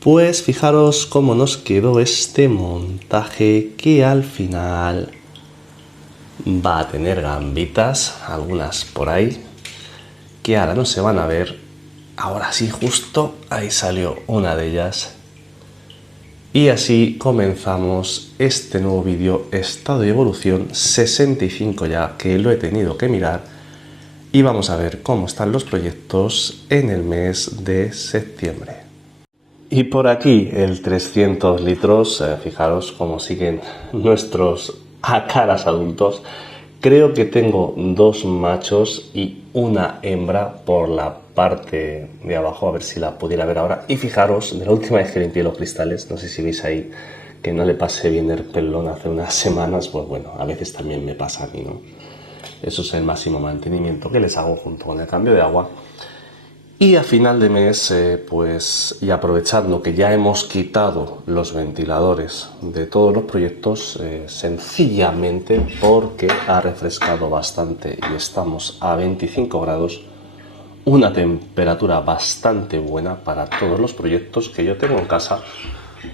Pues fijaros cómo nos quedó este montaje, que al final va a tener gambitas, algunas por ahí, que ahora no se van a ver. Ahora sí, justo ahí salió una de ellas. Y así comenzamos este nuevo vídeo, estado y evolución 65 ya, que lo he tenido que mirar. Y vamos a ver cómo están los proyectos en el mes de septiembre. Y por aquí el 300 litros, fijaros cómo siguen nuestros ácaras adultos. Creo que tengo dos machos y una hembra por la parte de abajo, a ver si la pudiera ver ahora. Y fijaros, de la última vez que limpié los cristales, no sé si veis ahí que no le pasé bien el pelón hace unas semanas, pues bueno, a veces también me pasa a mí, ¿no? Eso es el máximo mantenimiento que les hago junto con el cambio de agua. Y a final de mes, pues, y aprovechando que ya hemos quitado los ventiladores de todos los proyectos, sencillamente porque ha refrescado bastante y estamos a 25 grados, una temperatura bastante buena para todos los proyectos que yo tengo en casa,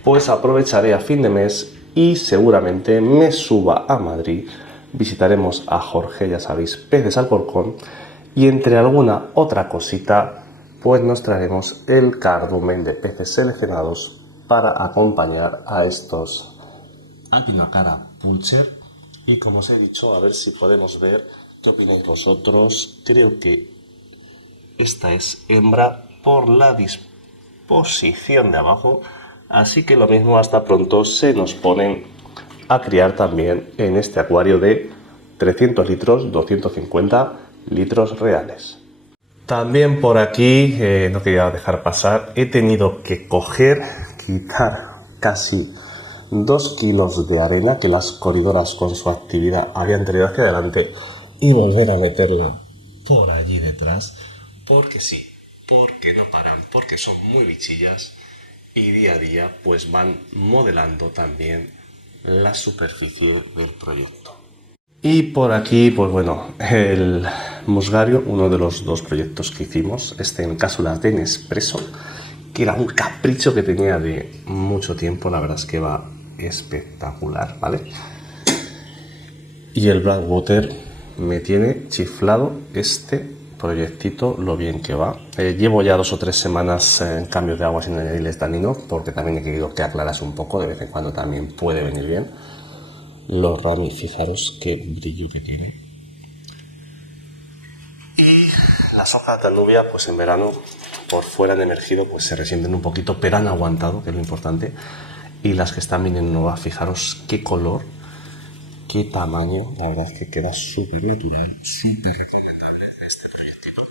pues aprovecharé a fin de mes y seguramente me suba a Madrid, visitaremos a Jorge, ya sabéis, Peces Alcorcón, y entre alguna otra cosita, pues nos traeremos el cardumen de peces seleccionados para acompañar a estos Apinocara Pulcher. Y como os he dicho, a ver si podemos ver qué opináis vosotros. Creo que esta es hembra por la disposición de abajo, así que lo mismo, hasta pronto se nos ponen a criar también en este acuario de 300 litros, 250 litros reales. También por aquí, no quería dejar pasar, he tenido que quitar casi 2 kilos de arena que las corridoras con su actividad habían traído hacia adelante y volver a meterla por allí detrás, porque sí, porque no paran, porque son muy bichillas y día a día pues van modelando también la superficie del proyecto. Y por aquí, pues bueno, el musgario, uno de los dos proyectos que hicimos, en cápsulas de Nespresso, que era un capricho que tenía de mucho tiempo, la verdad es que va espectacular, ¿vale? Y el Blackwater me tiene chiflado este proyectito, lo bien que va. Llevo ya 2 o 3 semanas en cambios de agua sin añadirles tanino, porque también he querido que aclarase un poco, de vez en cuando también puede venir bien. Los Rami, fijaros qué brillo que tiene. Y las hojas de alubia, pues en verano, por fuera en emergido, pues se resienten un poquito, pero han aguantado, que es lo importante. Y las que están bien en nueva, fijaros qué color, qué tamaño, la verdad es que queda súper natural, súper recomendable este proyectito.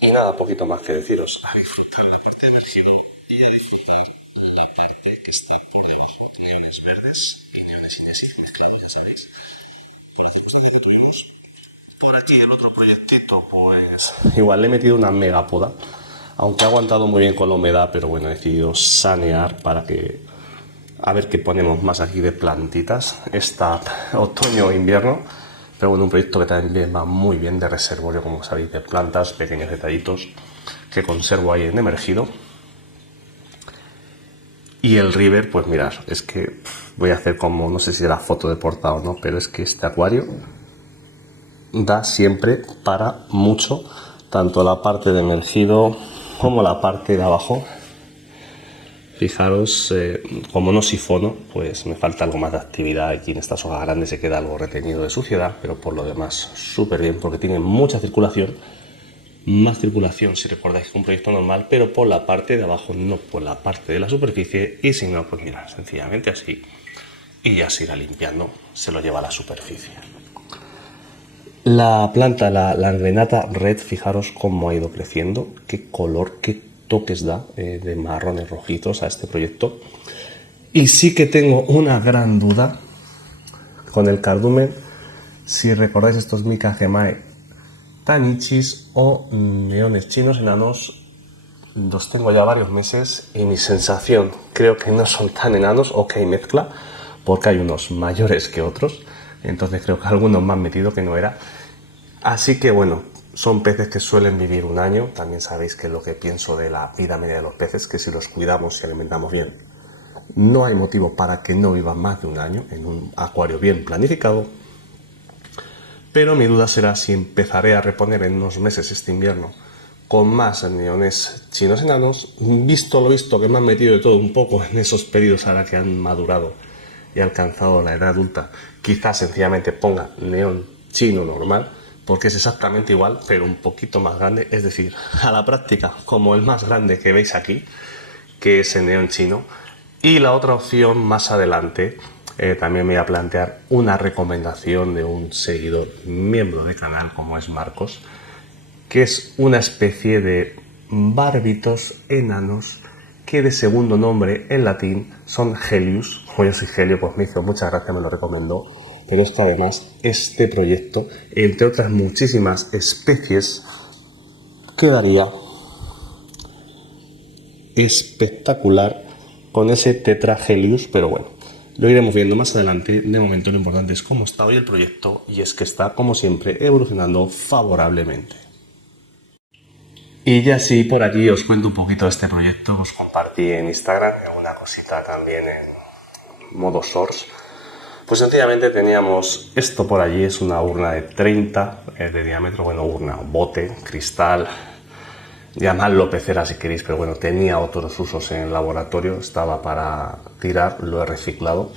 Y nada, poquito más que deciros, a disfrutar la parte de emergido y a disfrutar la parte que está por debajo, neones verdes y neones inesis mezclados, ya sabéis. Por la circunstancia que tuvimos. Por aquí el otro proyectito, pues igual le he metido una mega poda, aunque ha aguantado muy bien con la humedad, pero bueno, he decidido sanear para que, a ver qué ponemos más aquí de plantitas, esta otoño o invierno. Pero bueno, un proyecto que también va muy bien de reservorio, como sabéis, de plantas, pequeños detallitos que conservo ahí en emergido. Y el river, pues mirad, es que voy a hacer como, no sé si era foto de portada o no, pero es que este acuario da siempre para mucho, tanto la parte de emergido como la parte de abajo. Fijaros, como no sifono, pues me falta algo más de actividad. Aquí en estas hojas grandes se queda algo retenido de suciedad, pero por lo demás súper bien, porque tiene mucha circulación. Más circulación, si recordáis, que un proyecto normal, pero por la parte de abajo, no por la parte de la superficie. Y si no, pues mira, sencillamente así. Y ya se irá limpiando, se lo lleva a la superficie. La planta, la Renata Red, fijaros cómo ha ido creciendo, qué color, qué toques da de marrones rojizos a este proyecto. Y sí que tengo una gran duda con el cardumen, si recordáis estos Mika Gemae Tanichis o neones chinos enanos, los tengo ya varios meses y mi sensación, creo que no son tan enanos, o que hay mezcla, porque hay unos mayores que otros, entonces creo que algunos me han metido que no era. Así que bueno, son peces que suelen vivir un año. También sabéis que lo que pienso de la vida media de los peces, que si los cuidamos y alimentamos bien, no hay motivo para que no vivan más de un año en un acuario bien planificado. Pero mi duda será si empezaré a reponer en unos meses este invierno con más neones chinos enanos, visto lo visto que me han metido de todo un poco en esos pedidos ahora que han madurado y alcanzado la edad adulta. Quizás sencillamente ponga neón chino normal, porque es exactamente igual, pero un poquito más grande, es decir, a la práctica, como el más grande que veis aquí, que es el neón chino. Y la otra opción más adelante, también me voy a plantear una recomendación de un seguidor miembro del canal como es Marcos, que es una especie de bárbitos enanos que de segundo nombre en latín son Helius. Como yo soy Helio, pues me hizo muchas gracias, me lo recomendó. Pero es que además este proyecto, entre otras muchísimas especies, quedaría espectacular con ese Tetrahelius, pero bueno, lo iremos viendo más adelante. De momento lo importante es cómo está hoy el proyecto, y es que está, como siempre, evolucionando favorablemente. Y ya sí, por aquí os cuento un poquito de este proyecto. Os compartí en Instagram alguna cosita también en modo source. Pues sencillamente teníamos esto por allí, es una urna de 30 de diámetro, bueno, urna, bote, cristal, llamadlo pecera si queréis, pero bueno, tenía otros usos en el laboratorio, estaba para tirar, lo he reciclado.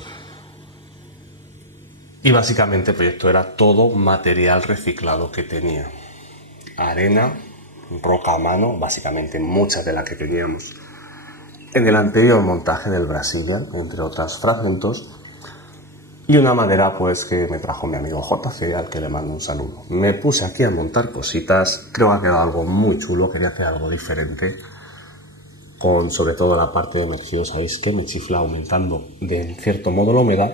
Y básicamente el proyecto era todo material reciclado que tenía. Arena, roca a mano, básicamente muchas de las que teníamos en el anterior montaje del Brazilian, entre otros fragmentos, y una madera pues que me trajo mi amigo JC, al que le mando un saludo. Me puse aquí a montar cositas, creo que ha quedado algo muy chulo, quería hacer algo diferente, con sobre todo la parte de emergido, sabéis que me chifla aumentando de en cierto modo la humedad,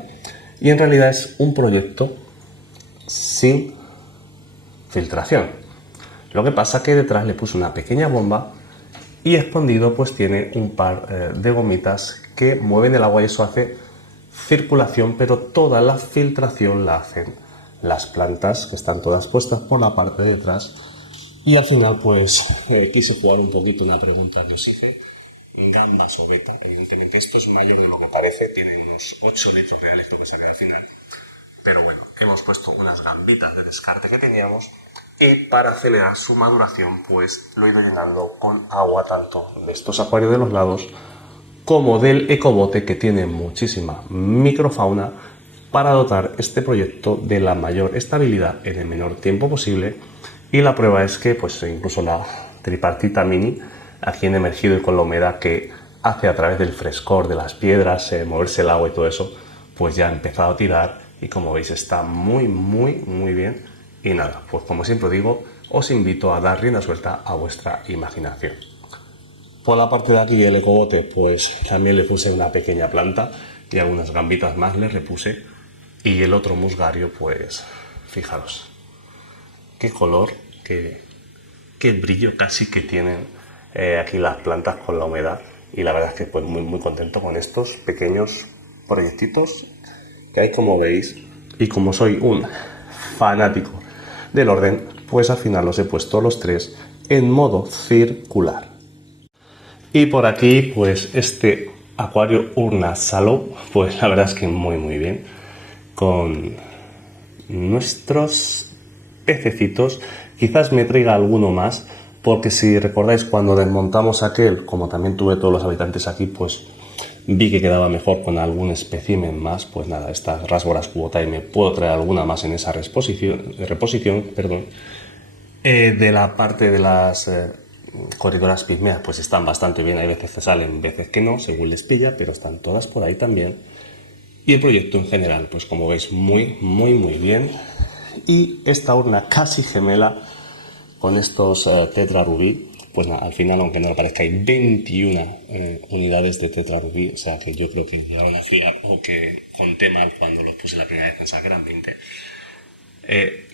y en realidad es un proyecto sin filtración. Lo que pasa que detrás le puse una pequeña bomba y escondido pues tiene un par de gomitas que mueven el agua, y eso hace circulación, pero toda la filtración la hacen las plantas, que están todas puestas por la parte de detrás. Y al final pues quise jugar un poquito una pregunta que os hice: gambas o beta. Evidentemente esto es mayor de lo que parece, tiene unos 8 litros reales lo que sale al final, pero bueno, hemos puesto unas gambitas de descarte que teníamos, y para acelerar su maduración pues lo he ido llenando con agua, tanto de estos acuarios de los lados como del ecobote, que tiene muchísima microfauna, para dotar este proyecto de la mayor estabilidad en el menor tiempo posible. Y la prueba es que pues incluso la tripartita mini aquí en emergido y con la humedad que hace a través del frescor de las piedras, moverse el agua y todo eso, pues ya ha empezado a tirar, y como veis está muy bien. Y nada, pues como siempre digo, os invito a dar rienda suelta a vuestra imaginación. Por la parte de aquí del ecobote pues también le puse una pequeña planta y algunas gambitas más le repuse, y el otro musgario pues fijaros qué color, qué brillo casi que tienen aquí las plantas con la humedad. Y la verdad es que pues muy contento con estos pequeños proyectitos que hay, como veis. Y como soy un fanático del orden, pues al final los he puesto los tres en modo circular. Y por aquí pues este acuario urna saló, pues la verdad es que muy bien, con nuestros pececitos. Quizás me traiga alguno más, porque si recordáis, cuando desmontamos aquel, como también tuve todos los habitantes aquí, pues vi que quedaba mejor con algún espécimen más. Pues nada, estas Rasboras cubota, y me puedo traer alguna más en esa reposición, perdón. De la parte de las corridoras pigmeas pues están bastante bien, hay veces que salen, veces que no, según les pilla, pero están todas por ahí también. Y el proyecto en general, pues como veis, muy bien. Y esta urna casi gemela con estos Tetra Rubí, pues nada, al final, aunque no lo parezca, hay 21 unidades de Tetra Rubí, o sea que yo creo que ya una fría, o que conté mal cuando los puse la primera vez, pensaba que eran 20.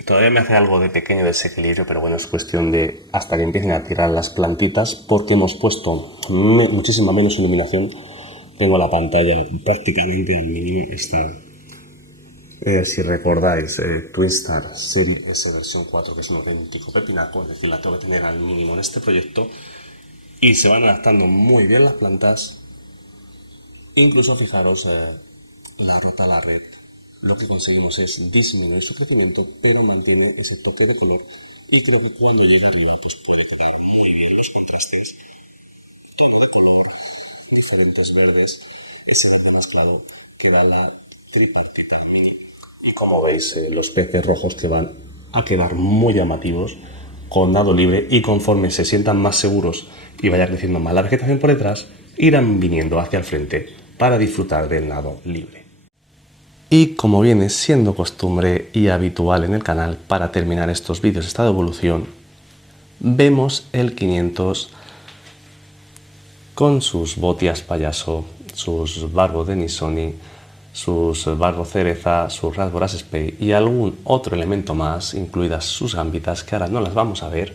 Todavía me hace algo de pequeño desequilibrio, pero bueno, es cuestión de hasta que empiecen a tirar las plantitas, porque hemos puesto muchísima menos iluminación. Tengo la pantalla prácticamente al mínimo, está Si recordáis, Twinstar Serie S versión 4, que es un auténtico pepinaco, es decir, la tengo que tener al mínimo en este proyecto, y se van adaptando muy bien las plantas. Incluso fijaros, la rota a la red, lo que conseguimos es disminuir su crecimiento, pero mantiene ese toque de color, y creo que cuando llegue arriba, pues puede quedar muy bien los contrastes, todo de color, diferentes verdes, ese verde más claro que da la tripartita mini. Y como veis, los peces rojos que van a quedar muy llamativos, con nado libre, y conforme se sientan más seguros y vaya creciendo más la vegetación por detrás, irán viniendo hacia el frente para disfrutar del nado libre. Y como viene siendo costumbre y habitual en el canal, para terminar estos vídeos de estado de evolución, vemos el 500 con sus botias payaso, sus Barbo Denisoni, sus Barbo Cereza, sus Rasboras Spey y algún otro elemento más, incluidas sus gambitas, que ahora no las vamos a ver.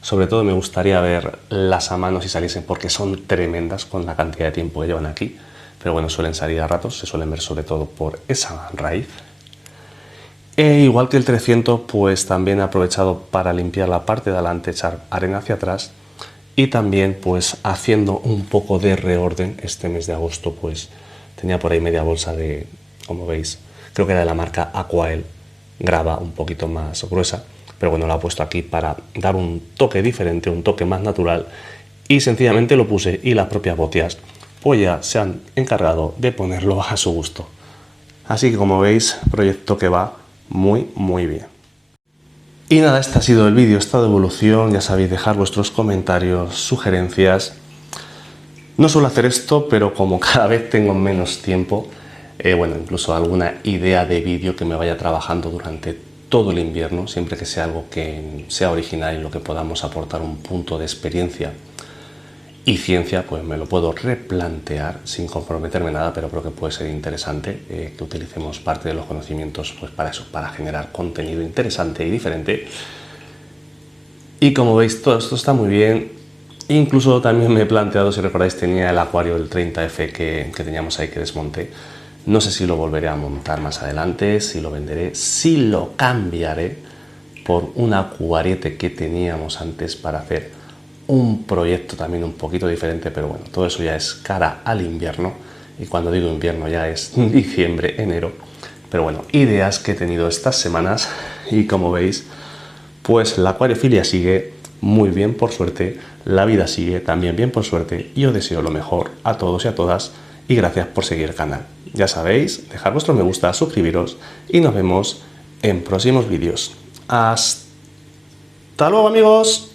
Sobre todo me gustaría verlas a mano si saliesen, porque son tremendas con la cantidad de tiempo que llevan aquí. Pero bueno, suelen salir a ratos, se suelen ver sobre todo por esa raíz. Igual que el 300, pues también he aprovechado para limpiar la parte de adelante, echar arena hacia atrás, y también pues haciendo un poco de reorden este mes de agosto, pues tenía por ahí media bolsa de, como veis, creo que era de la marca Aquael, grava un poquito más gruesa, pero bueno, la he puesto aquí para dar un toque diferente, un toque más natural, y sencillamente lo puse, y las propias botias pues ya se han encargado de ponerlo a su gusto. Así que como veis, proyecto que va muy bien. Y nada, este ha sido el vídeo, estado de evolución. Ya sabéis, dejar vuestros comentarios, sugerencias. No suelo hacer esto, pero como cada vez tengo menos tiempo, bueno, incluso alguna idea de vídeo que me vaya trabajando durante todo el invierno, siempre que sea algo que sea original y lo que podamos aportar un punto de experiencia y ciencia, pues me lo puedo replantear sin comprometerme nada, pero creo que puede ser interesante que utilicemos parte de los conocimientos pues para eso, para generar contenido interesante y diferente. Y como veis, todo esto está muy bien. Incluso también me he planteado, si recordáis, tenía el acuario del 30F que teníamos ahí, que desmonté. No sé si lo volveré a montar más adelante, si lo venderé, si lo cambiaré por un acuariete que teníamos antes para hacer un proyecto también un poquito diferente, pero bueno, todo eso ya es cara al invierno, y cuando digo invierno ya es diciembre, enero. Pero bueno, ideas que he tenido estas semanas, y como veis, pues la acuariofilia sigue muy bien, por suerte, la vida sigue también bien, por suerte, y os deseo lo mejor a todos y a todas, y gracias por seguir el canal. Ya sabéis, dejar vuestro me gusta, suscribiros, y nos vemos en próximos vídeos. ¡Hasta luego, amigos!